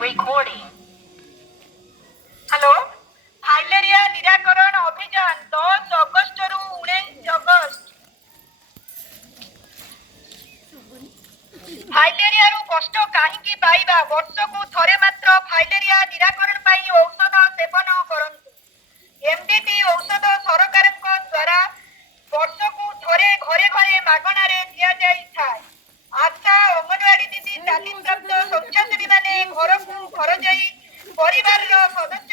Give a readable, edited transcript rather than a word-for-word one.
recording. Hello filaria निराकरण अभियान 10 अगस्त रु 19 अगस्त। फाइलेरिया रु कष्ट काहींकी पाइबा वर्ष को थरे मात्र फाइलेरिया निराकरण पाई औषध सेवन करंतु। एमडीटी औषध सरकार द्वारा वर्ष को थरे घरे घरे मागणा रे दिया जाई थाए। आशा अंगनवाड़ी दीदी तालीम प्राप्त स्वच्छासेवी माने घर को घर जाई परिवार सदस्य